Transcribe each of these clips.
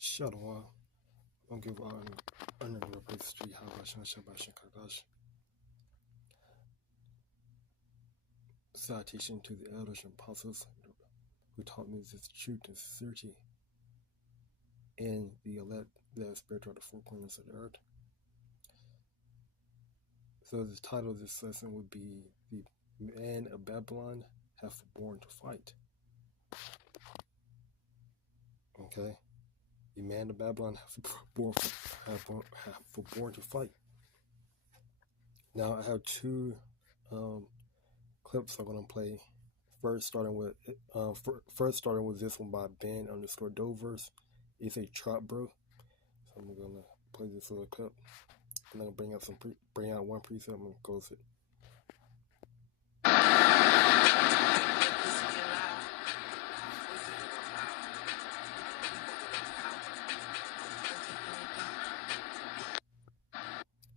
Shalom. Don't give honor and praise to Yahweh Shabbat Kadash. Citation to the elders and apostles who taught me this truth and sincerity and the elect that spiritual the four corners of the earth. So the title of this lesson would be The Man of Babylon Have Forborn to Fight. Okay? The man of Babylon have forborn to fight. Now I have two clips I'm gonna play. First starting with this one by Ben_Dovers. It's a trap bro. So I'm gonna play this little clip. And I'm gonna bring out one preset. I'm gonna close it.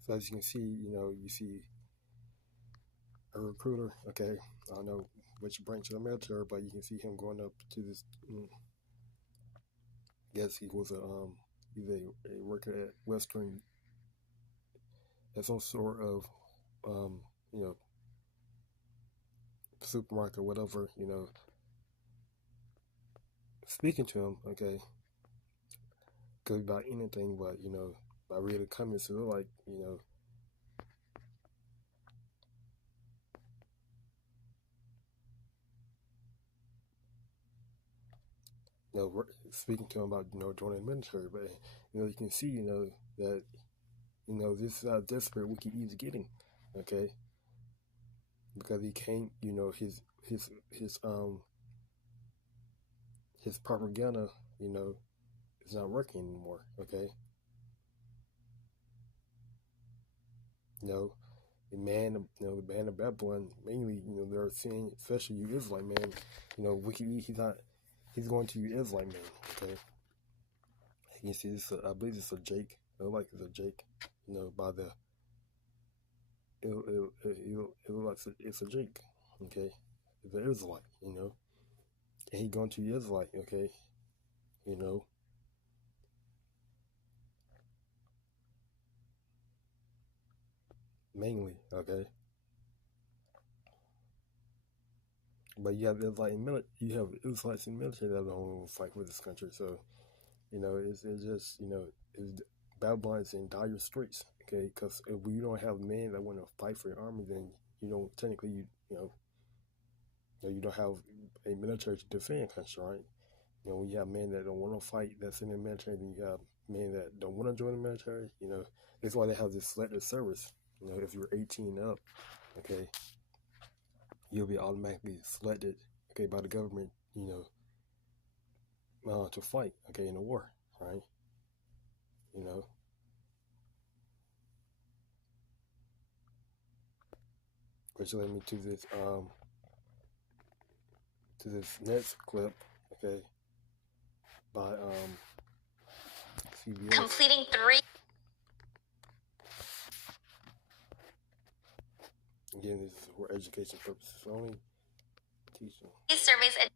So as you can see, you see a recruiter. Okay, I don't know which branch of the military, but you can see him going up to this. I guess he was either a worker at Western, at some sort of supermarket or whatever. Speaking to him. Okay, could be about anything, but by reading the comments, it looked like speaking to him about joining the military, but you can see that this is how desperate we can easily get him, okay, because he can't his propaganda is not working anymore, okay. The man of Babylon, mainly, they're saying, especially you Israelite man, he's going to you Israelite man, okay. You can see this, I believe it's a Jake. I like it's a Jake, by the, it looks like it's a Jake, okay. It's an Israelite, and he going to you Israelite, okay, mainly, okay. But you have Israelites in military that don't want to fight for this country. So, it's just, Babylon's in dire straits, okay? Because if you don't have men that want to fight for your army, then, technically, you don't have a military to defend the country, right? When you have men that don't want to fight that's in the military, then you have men that don't want to join the military, that's why they have this selective service. If you're 18 up, okay, you'll be automatically selected, okay, by the government, to fight, okay, in a war, right? Which led me to this next clip, okay, by CBS. Completing 3. Again, this is for education purposes only. Teaching. Surveys a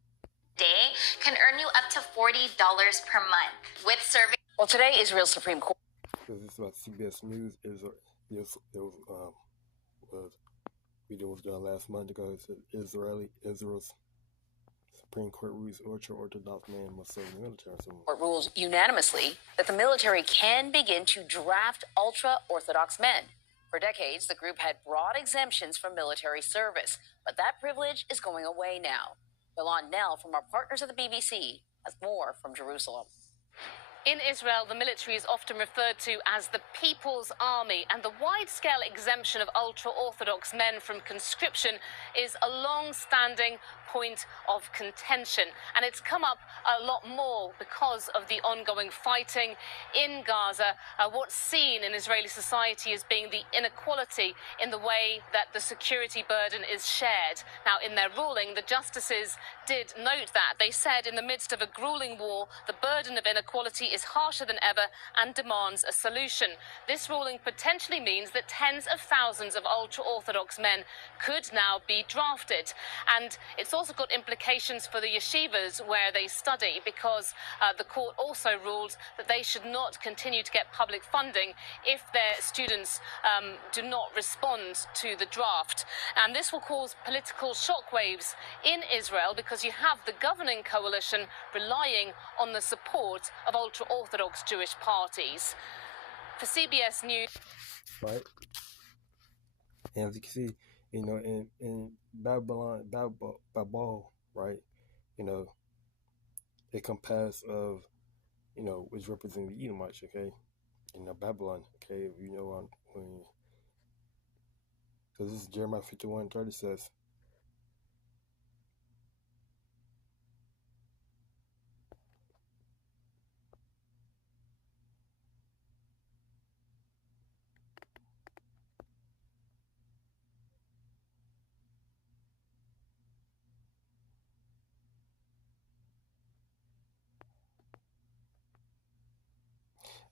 day can earn you up to $40 per month. With surveys. Well, today, Israel's Supreme Court. Because this is about CBS News. Video was done last month ago. It said Israel's Supreme Court rules ultra-Orthodox man must serve in the military. Court rules unanimously that the military can begin to draft ultra-Orthodox men. For decades, the group had broad exemptions from military service, but that privilege is going away now. Yolande Nell from our partners at the BBC has more from Jerusalem. In Israel, the military is often referred to as the People's Army, and the wide-scale exemption of ultra-Orthodox men from conscription is a long-standing point of contention. And it's come up a lot more because of the ongoing fighting in Gaza, what's seen in Israeli society as being the inequality in the way that the security burden is shared. Now, in their ruling, the justices did note that. They said in the midst of a grueling war, the burden of inequality is harsher than ever and demands a solution. This ruling potentially means that tens of thousands of ultra-Orthodox men could now be drafted. And it's also got implications for the yeshivas where they study, because the court also ruled that they should not continue to get public funding if their students do not respond to the draft. And this will cause political shockwaves in Israel, because you have the governing coalition relying on the support of ultra-Orthodox Jewish parties. For CBS News. Right? And as you can see, in Babel, right? It compares of, which represent the Edomites, okay? Babylon, okay? So this is Jeremiah 51:30 says,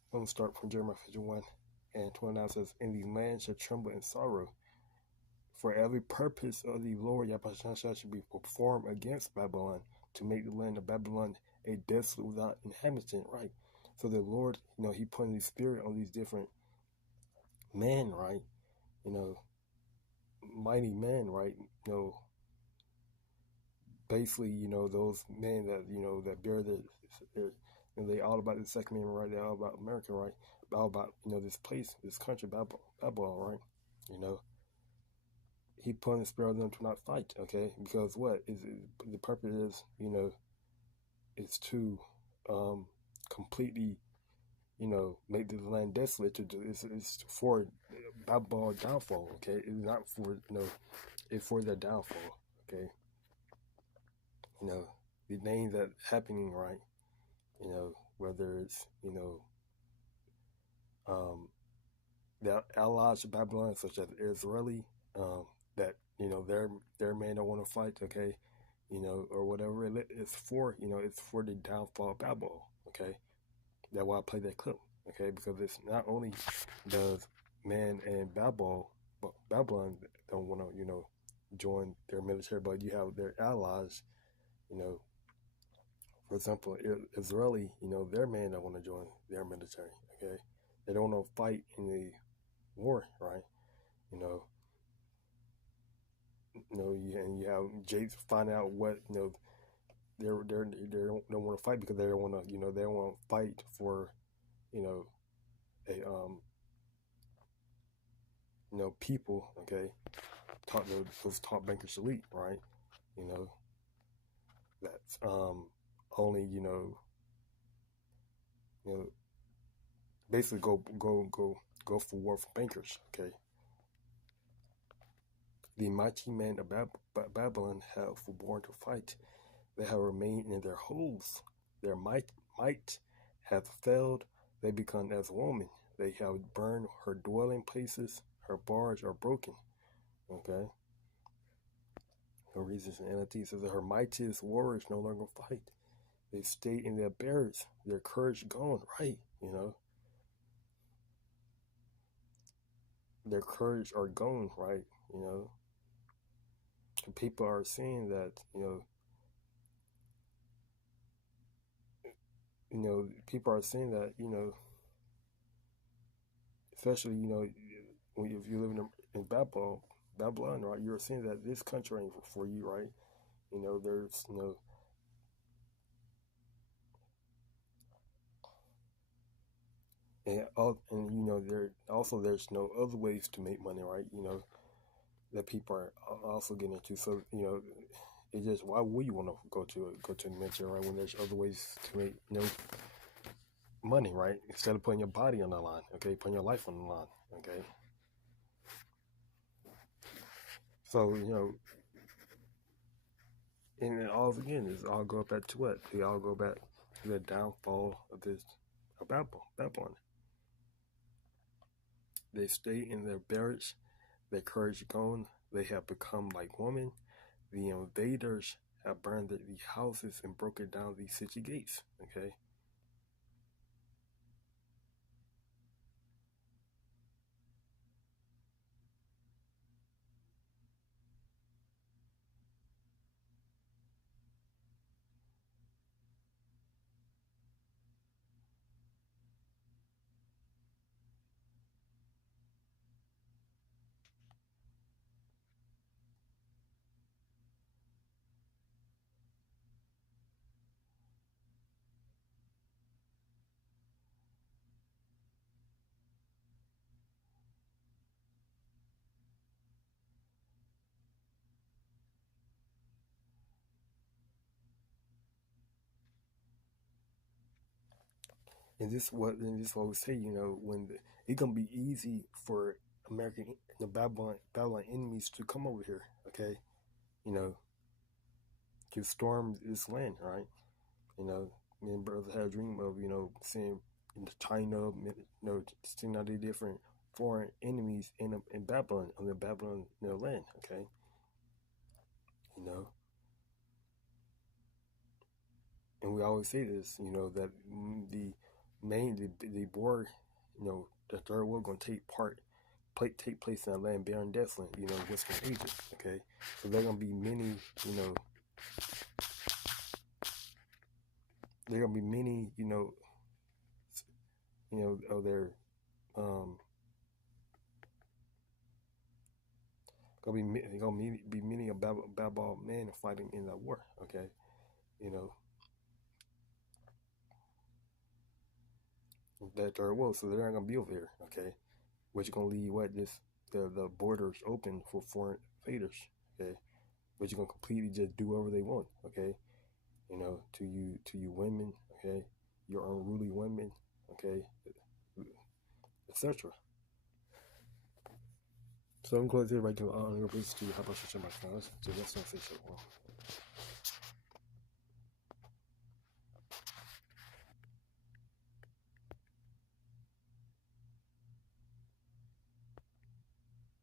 I'm going to start from Jeremiah 51:29 says, and the land shall tremble in sorrow, for every purpose of the Lord Yahweh shall be performed against Babylon, to make the land of Babylon a desolate without inhabitant, right? So the Lord, he put his spirit on these different men, right? Mighty men, right? Basically, those men that, that bear their they all about the Second Amendment, right? They're all about America, right? All about, this place, this country, Babylon, right? He put in the spirit of them to not fight, okay? Because the purpose is, is to completely, make the land desolate. It's for Babylon downfall, okay? It's not for, it's for their downfall, okay? The things that happening, right? Whether it's, the allies of Babylon, such as Israeli, that, their men don't want to fight, okay? Or whatever it's for, it's for the downfall of Babylon, okay? That's why I play that clip, okay? Because it's not only does man and Babylon don't want to, join their military, but you have their allies, for example, Israeli, their men don't want to join their military, okay? They don't want to fight in the war, right? And you have Jakes find out what, they don't want to fight because they don't want to, they don't want to fight for, a, people, okay? Those top bankers elite, right? That's only, basically go for war for bankers, okay? The mighty men of Babylon have forborne to fight. They have remained in their holes. Their might hath failed. They become as woman. They have burned her dwelling places. Her bars are broken. Okay? No reasons in NLT says that her mightiest warriors no longer fight. They stay in their barracks. Their courage gone, right? Their courage are gone, right? People are saying that, people are saying that, especially, if you live in Babylon, right, you're saying that this country ain't for you, right? There's, there's no other ways to make money, right? That people are also getting into. So, it's just, why would you want to go to the military, right? When there's other ways to make, money, right? Instead of putting your body on the line, okay? Putting your life on the line, okay? So, and it all, again, is all go back to what? They all go back to the downfall of Babylon. They stay in their barracks, their courage gone, they have become like women. The invaders have burned the houses and broken down the city gates, okay? and this what we say, when it's gonna be easy for American Babylon enemies to come over here, okay, you know, to storm this land, right? Me and brother had a dream of, seeing China, seeing all the different foreign enemies in Babylon, on the Babylon, land, okay, you know, and we always say this, that the the war, the third war going to take place in that land, barren desolate, Western Egypt, okay, so there are going to be many, there are going to be many, of their gonna be many of Babel men fighting in that war. Okay, you know that third world, so they're not gonna be over here. Okay, which is gonna leave the borders open for foreign invaders. Okay, which is gonna completely just do whatever they want. Okay, to you women. Okay, your unruly women. Okay, etc. So I'm glad to right to on your business to you. How about you, my friends? To the next one,